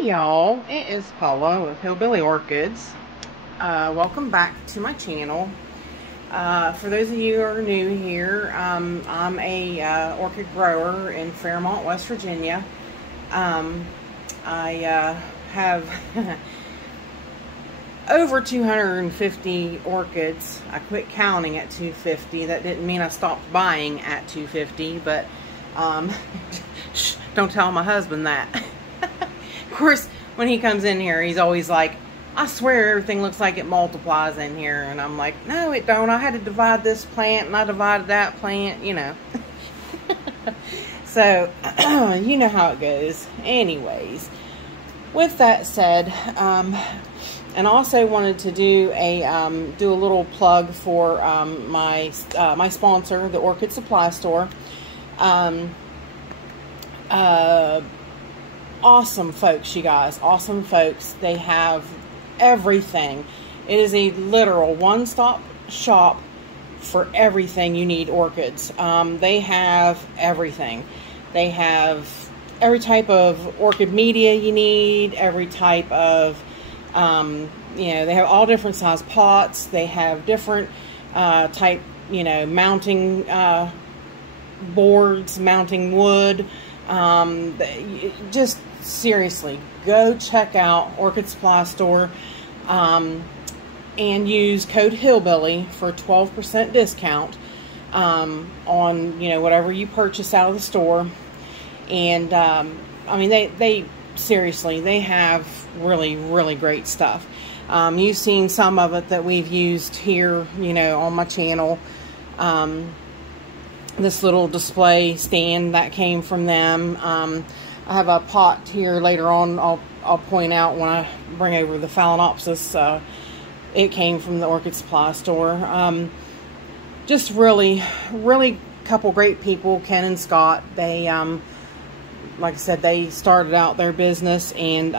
Hey y'all, it is Paula with Hillbilly Orchids. Welcome back to my channel. For those of you who are new here, I'm a orchid grower in Fairmont, West Virginia. I have over 250 orchids. I quit counting at 250. That didn't mean I stopped buying at 250, but don't tell my husband that. Of course, when he comes in here, he's always like, I swear everything looks like it multiplies in here. And I'm like, no, it don't. I had to divide this plant and I divided that plant, you know. So, you know how it goes. Anyways, with that said, and also wanted to do a little plug for my sponsor, the Orchid Supply Store. Awesome folks, you guys. Awesome folks. They have everything. It is a literal one-stop shop for everything you need orchids. They have everything. They have every type of orchid media you need, every type of, you know, they have all different size pots. They have different type, you know, mounting boards, mounting wood. Just seriously, go check out Orchid Supply Store and use code Hillbilly for a 12% discount on, you know, whatever you purchase out of the store. And I mean, they seriously, they have really great stuff. You've seen some of it that we've used here, you know, on my channel. This little display stand that came from them. I have a pot here later on. I'll point out when I bring over the Phalaenopsis. It came from the Orchid Supply Store. Just really couple great people, Ken and Scott. They like I said, they started out their business, and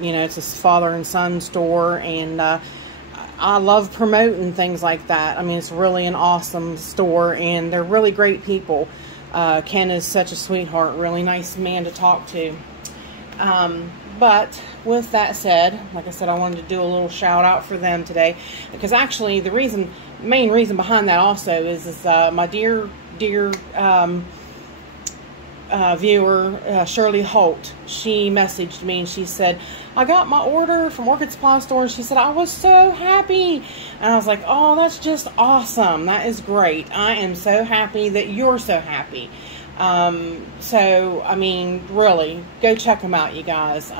you know, it's a father and son store, and I love promoting things like that. I mean, it's really an awesome store, and they're really great people. Ken is such a sweetheart, really nice man to talk to. But with that said, like I said, I wanted to do a little shout out for them today, because actually the main reason behind that also is my dear viewer, Shirley Holt. She messaged me and she said, I got my order from Orchid Supply Store, and she said, I was so happy. And I was like, oh, that's just awesome. That is great. I am so happy that you're so happy. So, I mean, really, go check them out, you guys.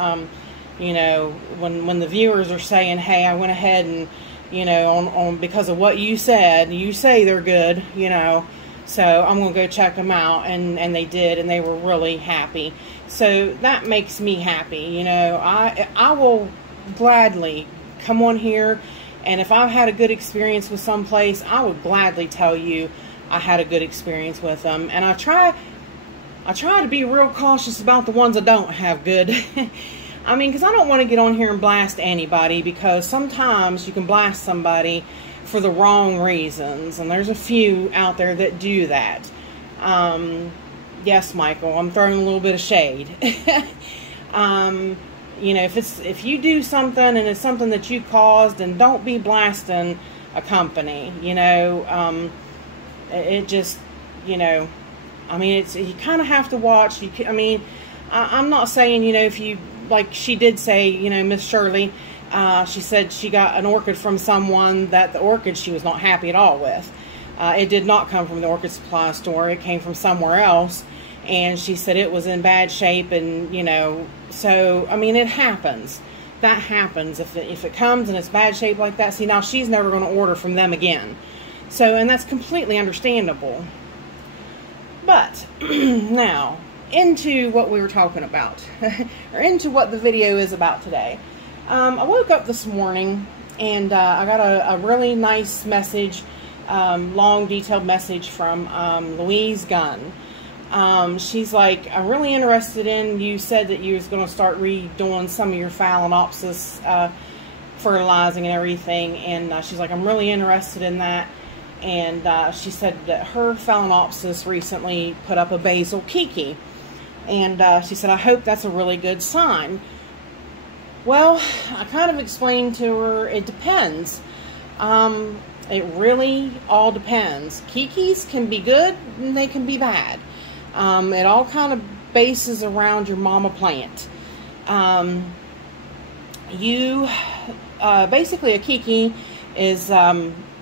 You know, when the viewers are saying, hey, I went ahead and, you know, because of what you said, you say they're good, you know, so I'm going to go check them out, and they did, and they were really happy. So that makes me happy, you know. I will gladly come on here, and if I've had a good experience with some place, I would gladly tell you I had a good experience with them. And I try to be real cautious about the ones I don't have good. I mean, because I don't want to get on here and blast anybody, because sometimes you can blast somebody for the wrong reasons, and there's a few out there that do that. Yes, Michael, I'm throwing a little bit of shade. You know, if you do something and it's something that you caused, then don't be blasting a company. You know, it just, you know, I mean, you kind of have to watch. I mean, I'm not saying, you know, if you, like she did say, you know, Miss Shirley, she said she got an orchid from someone that the orchid she was not happy at all with. It did not come from the Orchid Supply Store. It came from somewhere else. And she said it was in bad shape, and, you know, so, I mean, it happens. That happens. If it comes and it's bad shape like that, see, now she's never going to order from them again. So, and that's completely understandable. But, now, into what we were talking about, or into what the video is about today. I woke up this morning, and I got a really nice message, long detailed message from Louise Gunn. She's like, I'm really interested in, you said that you was going to start redoing some of your Phalaenopsis fertilizing and everything, and she's like, I'm really interested in that. And she said that her Phalaenopsis recently put up a basil Keiki, and she said, I hope that's a really good sign. Well, I kind of explained to her, it depends. It really all depends. Kikis can be good and they can be bad. It all kind of bases around your mama plant. Basically a Keiki is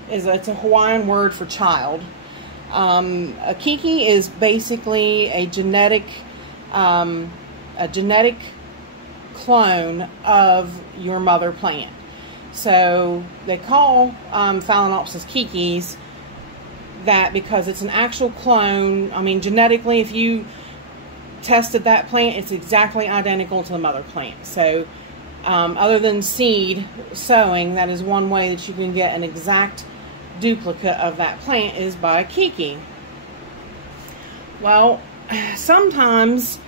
it's a Hawaiian word for child. A Keiki is basically a genetic clone of your mother plant. So they call Phalaenopsis Keikis that because it's an actual clone. I mean, genetically, if you tested that plant, it's exactly identical to the mother plant. So other than seed sowing, that is one way that you can get an exact duplicate of that plant, is by a Keiki. Well, sometimes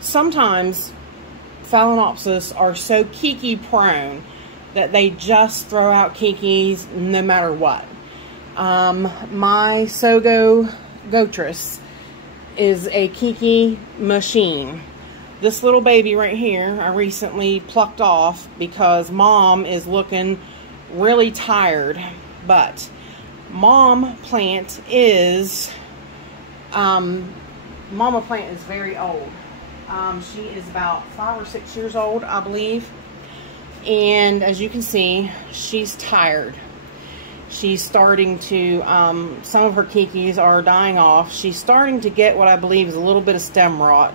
Phalaenopsis are so Keiki prone that they just throw out Kikis no matter what. My Sogo Gotress is a Keiki machine. This little baby right here, I recently plucked off because mom is looking really tired. But mama plant is very old. She is about 5 or 6 years old, I believe. And as you can see, she's tired. She's starting to, some of her Kikis are dying off. She's starting to get what I believe is a little bit of stem rot.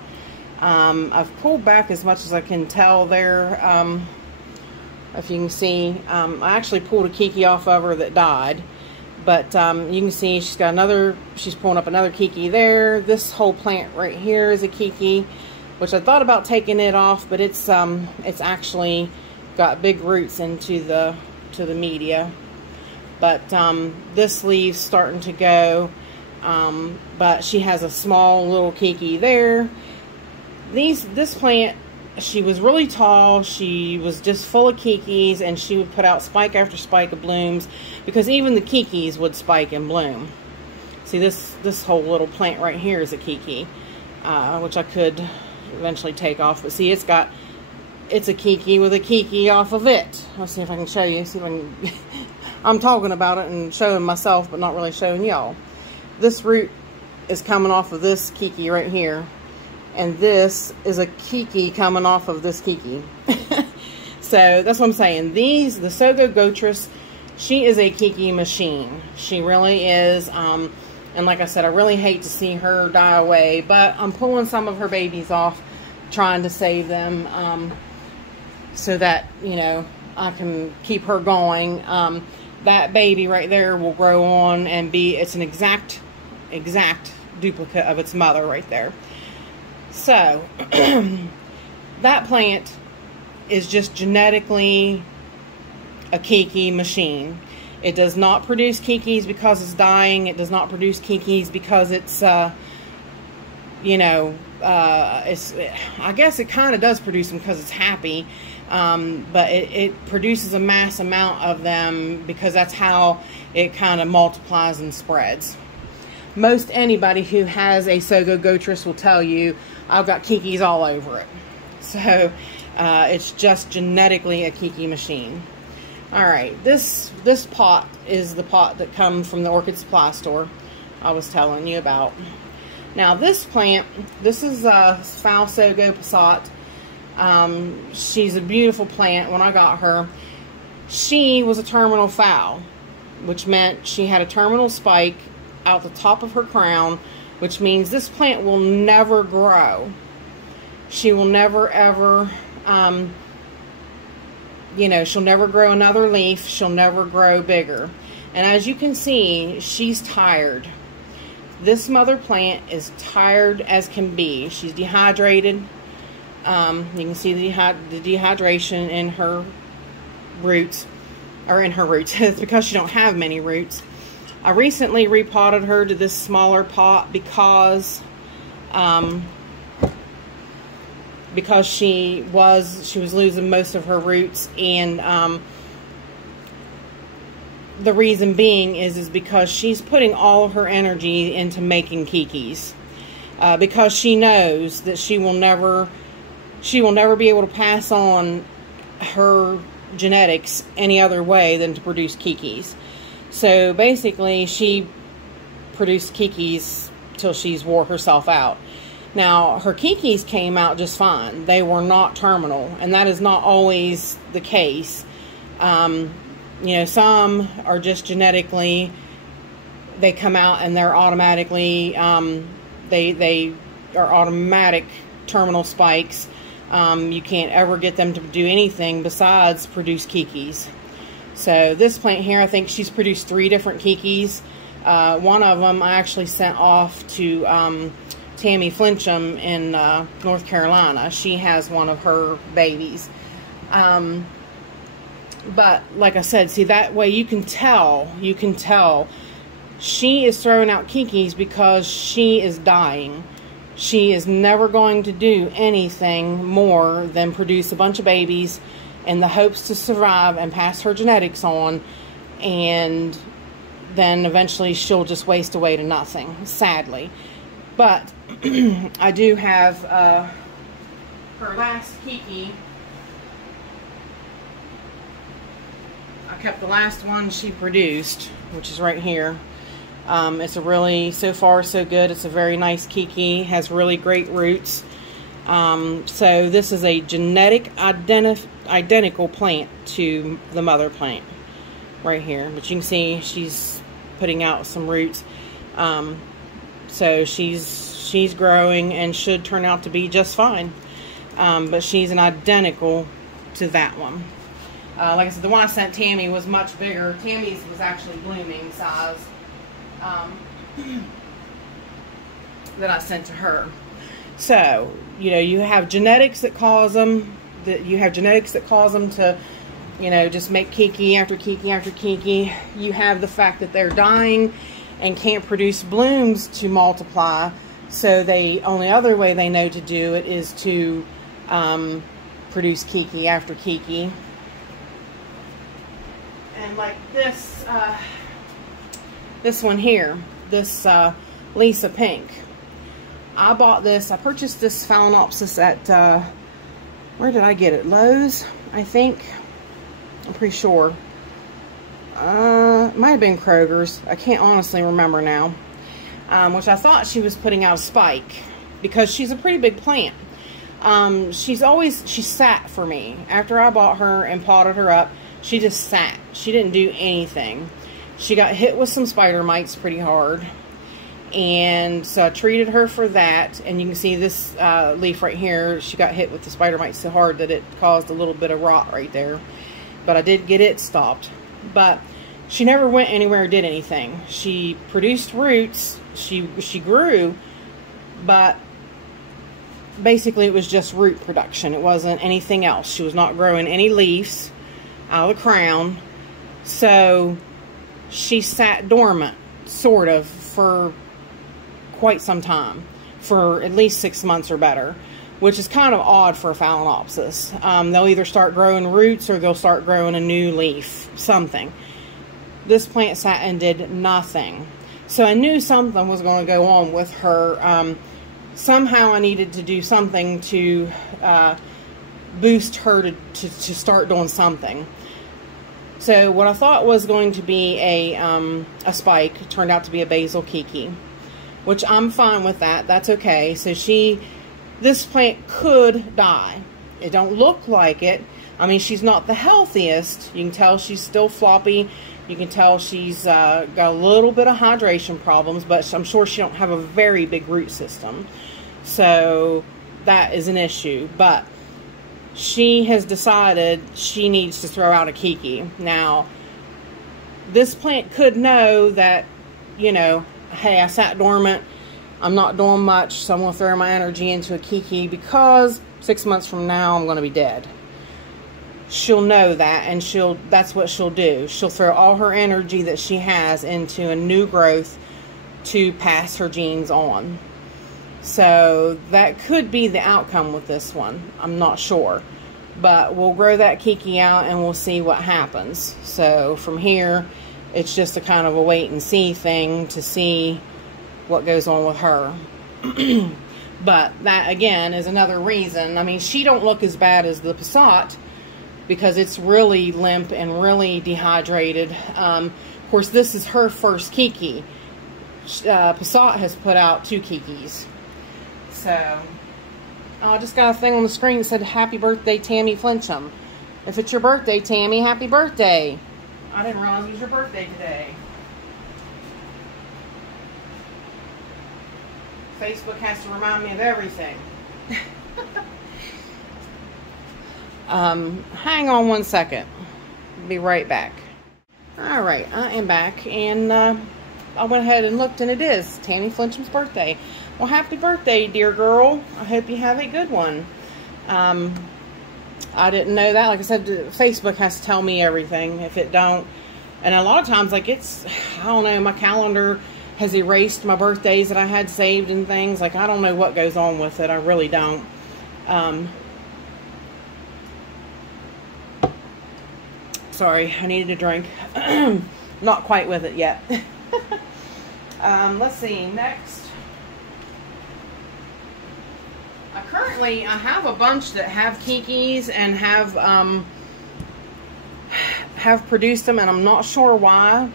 I've pulled back as much as I can tell there. If you can see, I actually pulled a Keiki off of her that died. But you can see she's pulling up another Keiki there. This whole plant right here is a Keiki, which I thought about taking it off, but it's actually got big roots into the media. But this leaf's starting to go, but she has a small little Keiki there. This plant, she was really tall. She was just full of Kikis, and she would put out spike after spike of blooms, because even the Kikis would spike and bloom. See, this whole little plant right here is a Keiki, which I could eventually take off. But see, it's a Keiki with a Keiki off of it. Let's see if I can show you. See if I can. I'm talking about it and showing myself, but not really showing y'all. This root is coming off of this Keiki right here. And this is a Keiki coming off of this Keiki. So that's what I'm saying. The Sogo Gotress, she is a Keiki machine. She really is. And like I said, I really hate to see her die away. But I'm pulling some of her babies off, trying to save them, so that, you know, I can keep her going. That baby right there will grow on and it's an exact duplicate of its mother right there. So, that plant is just genetically a Keiki machine. It does not produce Kikis because it's dying. It does not produce Kikis because it's, I guess it kind of does produce them because it's happy. But it produces a mass amount of them because that's how it kind of multiplies and spreads. Most anybody who has a Sogo Gotress will tell you, I've got Kikis all over it. So, it's just genetically a Keiki machine. Alright, this pot is the pot that comes from the Orchid supply store I was telling you about. Now, this plant, this is Phalaenopsis Keiki. She's a beautiful plant. When I got her, she was a terminal phal, which meant she had a terminal spike out the top of her crown, which means this plant will never grow. She will never ever, she'll never grow another leaf. She'll never grow bigger. And as you can see, she's tired. This mother plant is tired as can be. She's dehydrated. You can see the dehydration in her roots, It's because she don't have many roots. I recently repotted her to this smaller pot because she was losing most of her roots, and the reason being is because she's putting all of her energy into making Kikis, because she knows that she will never be able to pass on her genetics any other way than to produce Kikis. So basically she produced Kikis till she's wore herself out. Now her Kikis came out just fine. They were not terminal, and that is not always the case. You know, some are just genetically, they come out and they're automatically, they are automatic terminal spikes. You can't ever get them to do anything besides produce Kikis. So this plant here, I think she's produced 3 different Kikis. One of them I actually sent off to Tammy Flinchum in North Carolina. She has one of her babies. But like I said, see, that way you can tell she is throwing out Kikis because she is dying. She is never going to do anything more than produce a bunch of babies in the hopes to survive and pass her genetics on, and then eventually she'll just waste away to nothing, sadly. But I do have her last Kiki. I kept the last one she produced, which is right here. It's a really, so far so good. It's a very nice Kiki, has really great roots. So this is a genetic identical plant to the mother plant right here. But you can see she's putting out some roots. So she's growing and should turn out to be just fine. But she's an identical to that one. Like I said, the one I sent Tammy was much bigger. Tammy's was actually blooming size that I sent to her. So, you know, you have genetics that cause them. You have genetics that cause them to, you know, just make Kiki after Kiki after Kiki. You have the fact that they're dying and can't produce blooms to multiply. So the only other way they know to do it is to produce Kiki after Kiki. And like this, this one here, this Lisa Pink. I bought this, I purchased this Phalaenopsis at, where did I get it? Lowe's, I think. I'm pretty sure. It might have been Kroger's. I can't honestly remember now. Which I thought she was putting out a spike, because she's a pretty big plant. She sat for me. After I bought her and potted her up, she just sat. She didn't do anything. She got hit with some spider mites pretty hard. And so I treated her for that. And you can see this leaf right here. She got hit with the spider mites so hard that it caused a little bit of rot right there. But I did get it stopped. But she never went anywhere or did anything. She produced roots. She grew. But basically it was just root production. It wasn't anything else. She was not growing any leaves out of the crown. So she sat dormant, sort of, for quite some time, for at least 6 months or better, which is kind of odd for a Phalaenopsis. They'll either start growing roots or they'll start growing a new leaf, something. This plant sat and did nothing. So I knew something was going to go on with her. Somehow I needed to do something to boost her to start doing something. So what I thought was going to be a spike turned out to be a basil Kiki, which I'm fine with that. That's okay. So this plant could die. It don't look like it. I mean, she's not the healthiest. You can tell she's still floppy. You can tell she's got a little bit of hydration problems, but I'm sure she don't have a very big root system. So that is an issue. But she has decided she needs to throw out a Kiki. Now, this plant could know that, you know, hey, I sat dormant. I'm not doing much, so I'm going to throw my energy into a Kiki because 6 months from now I'm going to be dead. She'll know that, and that's what she'll do. She'll throw all her energy that she has into a new growth to pass her genes on. So that could be the outcome with this one. I'm not sure. But we'll grow that Kiki out and we'll see what happens. So from here, it's just a kind of a wait and see thing to see what goes on with her. But that, again, is another reason. I mean, she don't look as bad as the Passat, because it's really limp and really dehydrated. Of course, this is her first Keiki. Passat has put out 2 Kikis. So, I just got a thing on the screen that said, "Happy birthday, Tammy Flinchum." If it's your birthday, Tammy, happy birthday. I didn't realize it was your birthday today. Facebook has to remind me of everything. Hang on one second. Be right back. Alright, I am back, and I went ahead and looked, and it is Tammy Flinchum's birthday. Well, happy birthday, dear girl. I hope you have a good one. I didn't know that. Like I said, Facebook has to tell me everything. If it don't, and a lot of times, like, it's, I don't know, my calendar has erased my birthdays that I had saved and things. Like, I don't know what goes on with it. I really don't. Sorry, I needed a drink. Not quite with it yet. Let's see, next. Currently, I have a bunch that have Kikis and have produced them, and I'm not sure why.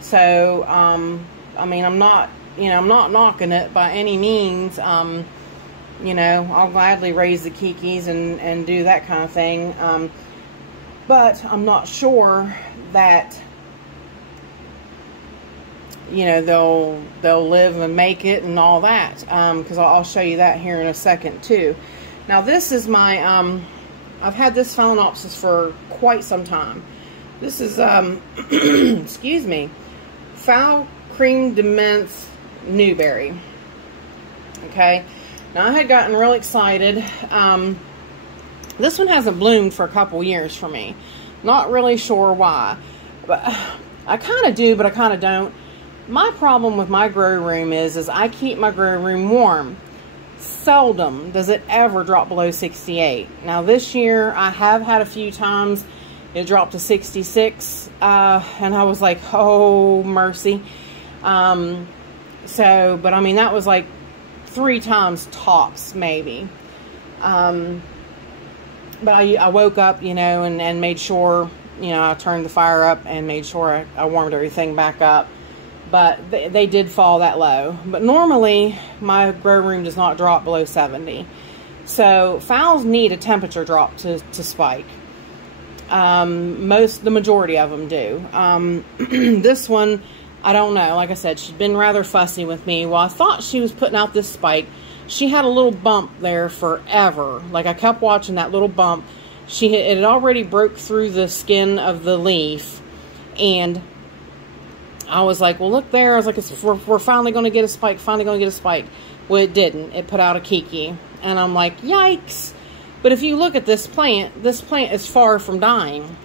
So, I mean, I'm not knocking it by any means. You know, I'll gladly raise the Kikis and do that kind of thing. But I'm not sure that, you know, they'll live and make it and all that, because I'll show you that here in a second too. Now, this is my I've had this Phalaenopsis for quite some time. This is excuse me, Foul Cream de Menthe Newberry. Okay, now I had gotten real excited. This one hasn't bloomed for a couple years for me. Not really sure why, but I kind of do, but I kind of don't. My problem with my grow room is I keep my grow room warm. Seldom does it ever drop below 68. Now, this year I have had a few times it dropped to 66, and I was like, oh mercy. So, but I mean, that was like 3 times tops maybe. But I woke up, you know, and made sure, you know, I turned the fire up and made sure I warmed everything back up. But they did fall that low. But normally, my grow room does not drop below 70. So, phals need a temperature drop to spike. The majority of them do. This one, I don't know. Like I said, she's been rather fussy with me. Well, I thought she was putting out this spike. She had a little bump there forever. Like, I kept watching that little bump. It had already broke through the skin of the leaf. And I was like, well, look there. I was like, we're finally going to get a spike. Finally going to get a spike. Well, it didn't. It put out a Keiki. And I'm like, yikes. But if you look at this plant is far from dying.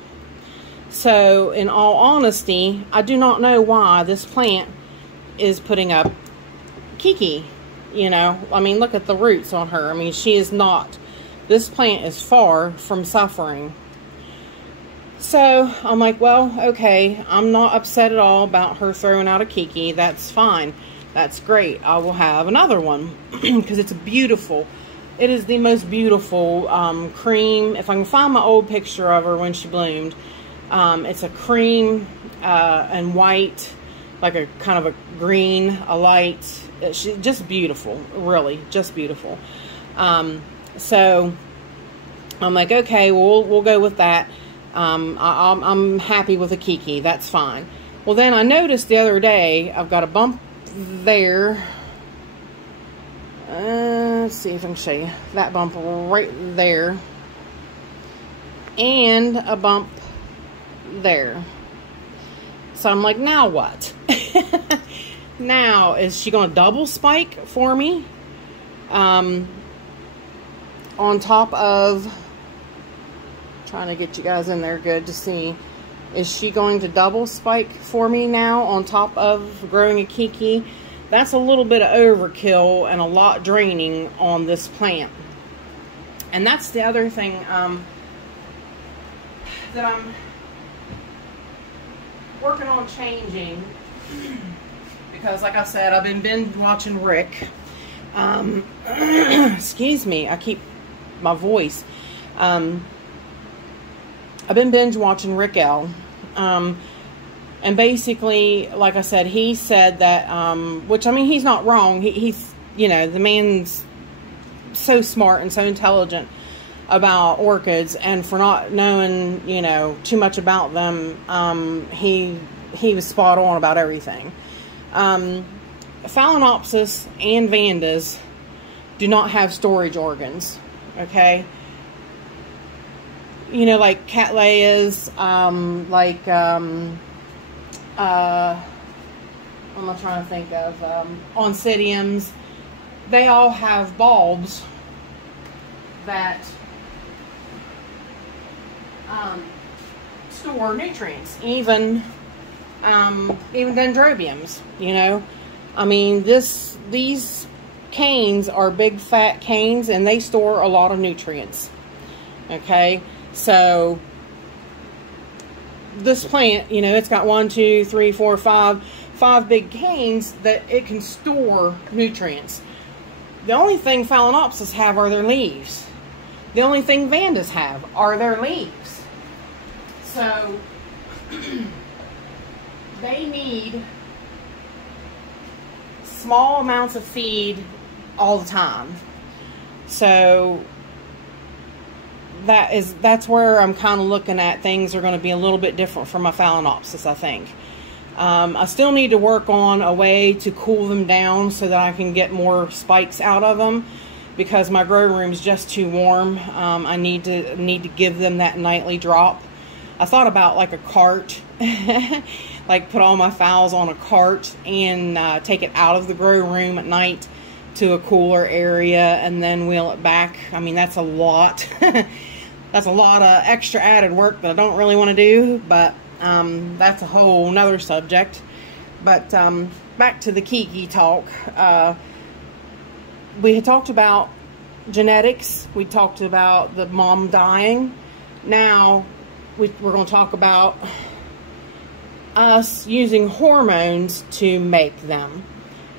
So, in all honesty, I do not know why this plant is putting up Keiki. You know, I mean, look at the roots on her. I mean, she is not. This plant is far from suffering. So, I'm like, well, okay. I'm not upset at all about her throwing out a Keiki. That's fine. That's great. I will have another one. Because it's beautiful. It is the most beautiful cream. If I can find my old picture of her when she bloomed. It's a cream and white. Like a kind of a green, a light. She's just beautiful, really, just beautiful. So I'm like, okay, well, we'll go with that. I'm happy with a Keiki. That's fine. Well, then I noticed the other day I've got a bump there. Let's see if I can show you that bump right there, and a bump there. So I'm like, now what? Now, is she going to double spike for me? On top of, trying to get you guys in there good to see. Is she going to double spike for me now on top of growing a Keiki? That's a little bit of overkill and a lot draining on this plant. And that's the other thing that I'm working on changing. Because, like I said, I've been binge watching Rick. Excuse me, I keep my voice. I've been binge watching Rick L. And basically, like I said, he said that, which, I mean, he's not wrong. He's, you know, the man's so smart and so intelligent about orchids, and for not knowing, you know, too much about them, he was spot on about everything. Phalaenopsis and Vandas do not have storage organs, okay? You know, like Cattleyas, what am I trying to think of? Oncidiums. They all have bulbs that store nutrients. Even dendrobiums, you know. I mean, these canes are big fat canes, and they store a lot of nutrients. Okay, so this plant, you know, it's got 1, 2, 3, 4, 5 big canes that it can store nutrients. The only thing Phalaenopsis have are their leaves. The only thing Vandas have are their leaves. So they need small amounts of feed all the time. So that's where I'm kind of looking at things are going to be a little bit different for my Phalaenopsis, I think. I still need to work on a way to cool them down so that I can get more spikes out of them, because my grow room is just too warm. I need to give them that nightly drop. I thought about like a cart, like put all my phals on a cart and take it out of the grow room at night to a cooler area and then wheel it back. I mean, that's a lot. That's a lot of extra added work that I don't really want to do, but that's a whole nother subject. But back to the Keiki talk. We had talked about genetics. We talked about the mom dying. Now we're going to talk about us using hormones to make them.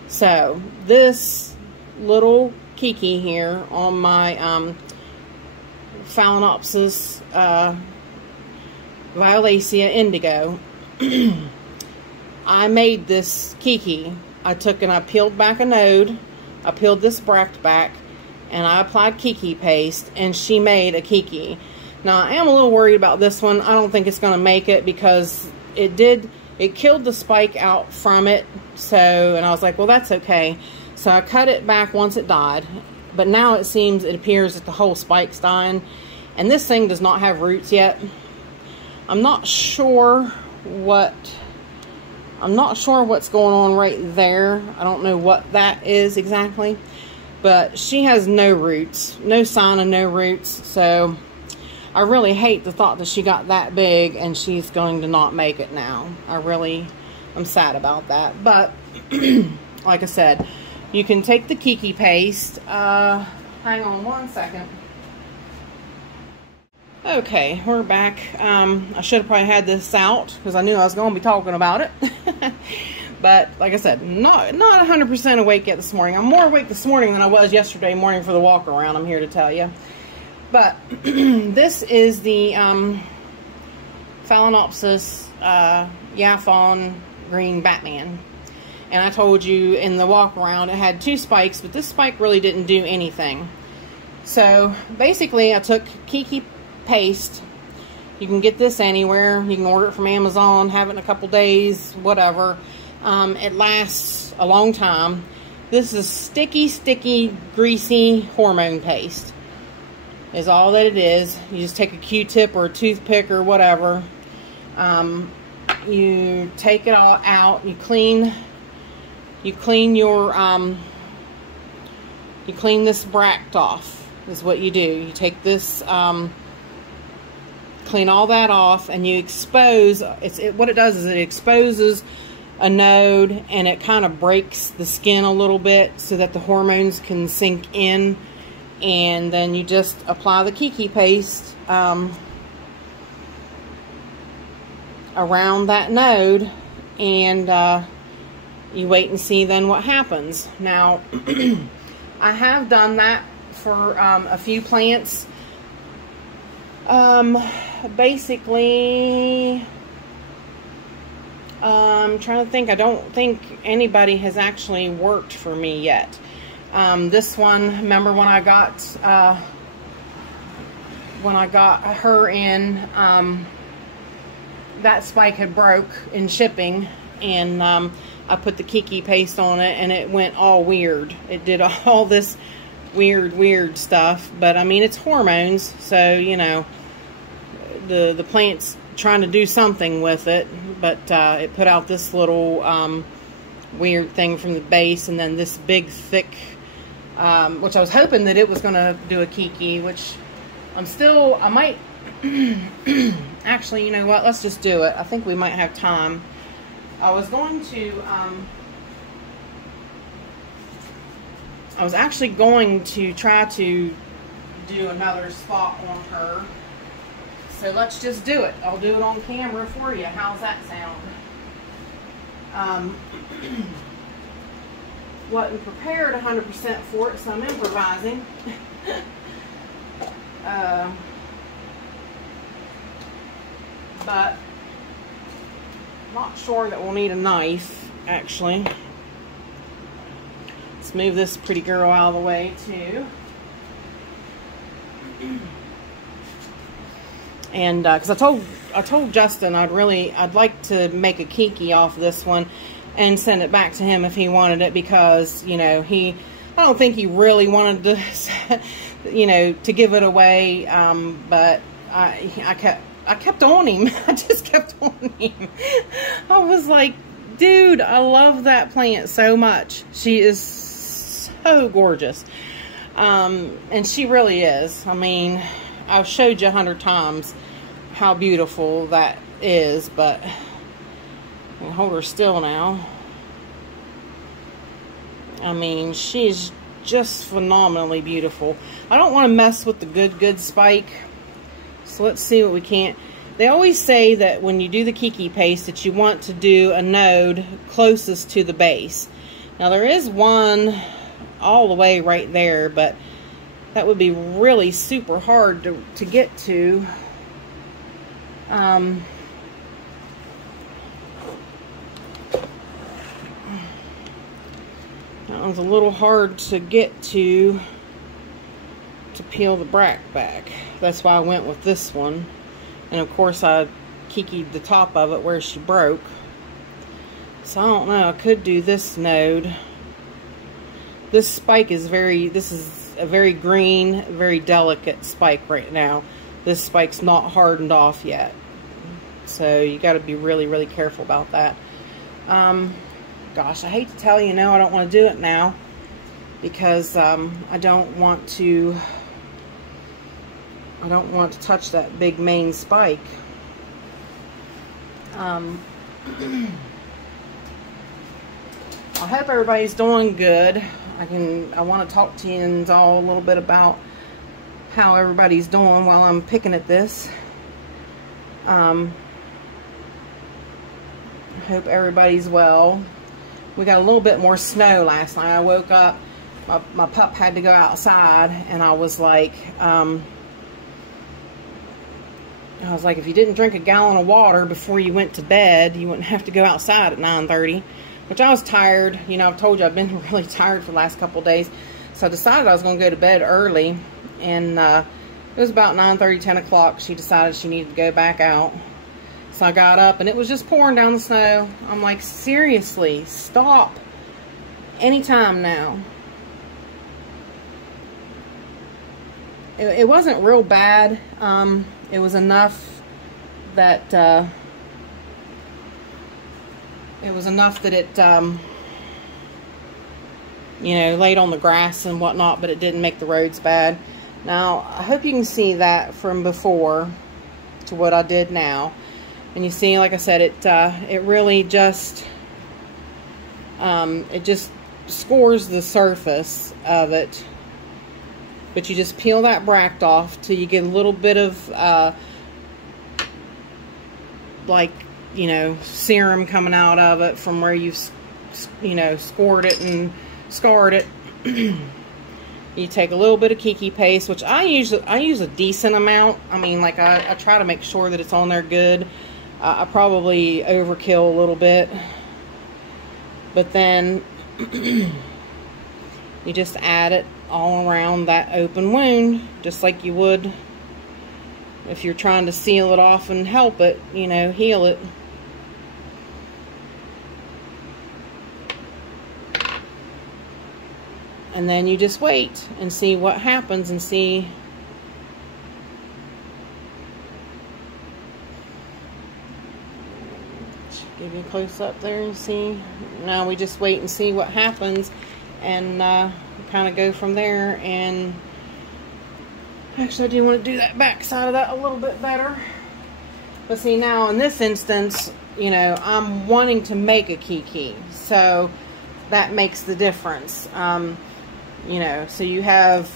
So this little Keiki here on my Phalaenopsis Violacea indigo, I made this Keiki. I took and I peeled back a node, I peeled this bract back, and I applied Keiki paste, and she made a Keiki. Now I am a little worried about this one. I don't think it's going to make it because it killed the spike out from it. So, and I was like, well, that's okay. So I cut it back once it died, but now it appears that the whole spike's dying, and this thing does not have roots yet. I'm not sure what's going on right there. I don't know what that is exactly, but she has no roots, no sign of no roots. So I really hate the thought that she got that big and she's going to not make it now. I'm sad about that. But like I said, you can take the Keiki paste. Hang on one second. Okay, we're back. I should have probably had this out because I knew I was going to be talking about it. But like I said, not 100% awake yet this morning. I'm more awake this morning than I was yesterday morning for the walk around, I'm here to tell you. But this is the Phalaenopsis Yaphon Green Batman. And I told you in the walk around it had 2 spikes, but this spike really didn't do anything. So basically I took Keiki paste. You can get this anywhere. You can order it from Amazon, have it in a couple days, whatever. It lasts a long time. This is sticky, greasy hormone paste. Is all that it is. You just take a Q-tip or a toothpick or whatever. You take it all out. You clean this bract off. Is what you do. You take this, clean all that off, and you expose. What it does is it exposes a node, and it kind of breaks the skin a little bit so that the hormones can sink in. And then you just apply the Keiki paste around that node, and you wait and see then what happens. Now, I have done that for a few plants. basically, I'm trying to think. I don't think anybody has actually worked for me yet. This one, remember when I got her in, that spike had broke in shipping, and I put the Keiki paste on it, and it went all weird. It did all this weird stuff. But I mean, it's hormones, so you know, the plant's trying to do something with it. But it put out this little weird thing from the base, and then this big thick, which I was hoping that it was going to do a Keiki, which I might actually, you know what, let's just do it. I think we might have time. I was going to I was actually going to try to do another spot on her. So let's just do it. I'll do it on camera for you. How's that sound? Wasn't prepared 100% for it, so I'm improvising. But not sure that we'll need a knife, actually. Let's move this pretty girl out of the way too. And because I told Justin I'd like to make a Keiki off this one and send it back to him if he wanted it, because you know, I don't think he really wanted to you know, to give it away, but I kept on him. I just kept on him. I was like, dude, I love that plant so much. She is so gorgeous. And she really is. I mean, I've showed you 100 times how beautiful that is, but I'll hold her still now. I mean, she's just phenomenally beautiful. I don't want to mess with the good spike. So let's see what we can. They always say that when you do the Keiki paste that you want to do a node closest to the base. Now there is one all the way right there, but that would be really super hard to get to. That one's a little hard to get to peel the bract back. That's why I went with this one. And of course I Keki'd the top of it where she broke. So I don't know, I could do this node. This spike is this is a very green, very delicate spike right now. This spike's not hardened off yet. So you got to be really careful about that. Gosh, I hate to tell you, no, I don't want to do it now, because I don't want to touch that big main spike. I hope everybody's doing good. I want to talk to you all a little bit about how everybody's doing while I'm picking at this. I hope everybody's well. We got a little bit more snow last night. I woke up, my pup had to go outside, and I was like, if you didn't drink a gallon of water before you went to bed, you wouldn't have to go outside at 9:30, which I was tired. You know, I've told you I've been really tired for the last couple of days. So I decided I was going to go to bed early, and it was about 9:30, 10 o'clock. She decided she needed to go back out. So I got up, and it was just pouring down the snow. I'm like, seriously, stop anytime now. It wasn't real bad. It was enough that it you know, laid on the grass and whatnot, but it didn't make the roads bad. Now, I hope you can see that from before to what I did now. And you see, like I said, it really just, it just scores the surface of it. But you just peel that bract off till you get a little bit of, like, you know, serum coming out of it from where you've, you know, scored it and scarred it. You You take a little bit of Keiki paste, which I use a decent amount. I mean, like I try to make sure that it's on there good. I probably overkill a little bit. But then you just add it all around that open wound, just like you would if you're trying to seal it off and help it, you know, heal it. And then you just wait and see what happens and see. Give you a close up there and see. Now we just wait and see what happens, and kind of go from there. And actually, I do want to do that back side of that a little bit better. But see, now in this instance, you know, I'm wanting to make a Keiki, so that makes the difference. You know, so you have,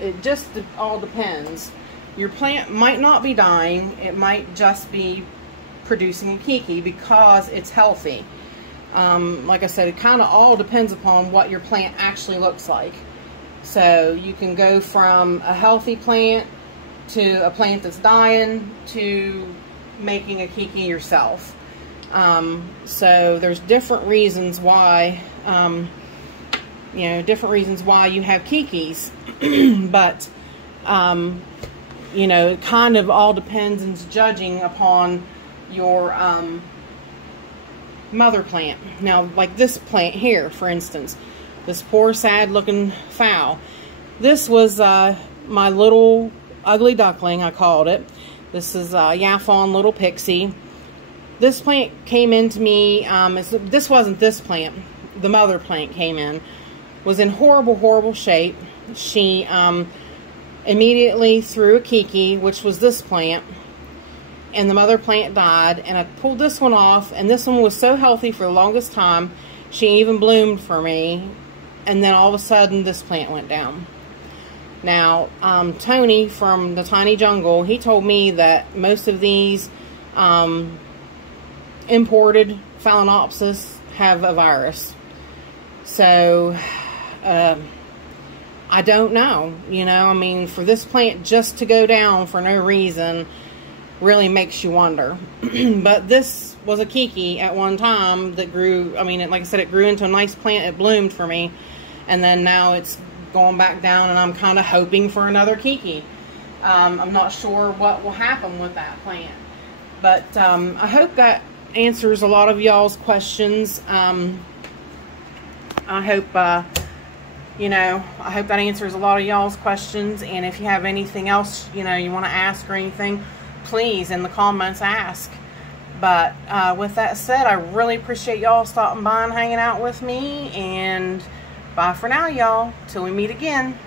it just all depends. Your plant might not be dying. It might just be producing a Keiki because it's healthy. Like I said, it kind of all depends upon what your plant actually looks like. So you can go from a healthy plant to a plant that's dying to making a Keiki yourself. So there's different reasons why, you know, different reasons why you have Keikis. But, you know, it kind of all depends and is judging upon your mother plant. Now, like this plant here, for instance, this poor sad looking fowl. This was my little ugly duckling, I called it. This is Yaphon Little Pixie. This plant came into me, this wasn't this plant, the mother plant came in, was in horrible shape. She immediately threw a Keiki, which was this plant, and the mother plant died, and I pulled this one off, and this one was so healthy for the longest time. She even bloomed for me, and then all of a sudden this plant went down. Now, Tony from the Tiny Jungle, he told me that most of these imported Phalaenopsis have a virus. So, I don't know, you know, I mean, for this plant just to go down for no reason really makes you wonder. But this was a Keiki at one time that grew, I mean, like I said, it grew into a nice plant, it bloomed for me, and then now it's going back down, and I'm kind of hoping for another Keiki. I'm not sure what will happen with that plant, but I hope that answers a lot of y'all's questions. I hope, you know, I hope that answers a lot of y'all's questions. And if you have anything else, you know, you want to ask or anything, please, in the comments, ask. But with that said, I really appreciate y'all stopping by and hanging out with me. And bye for now, y'all. Till we meet again.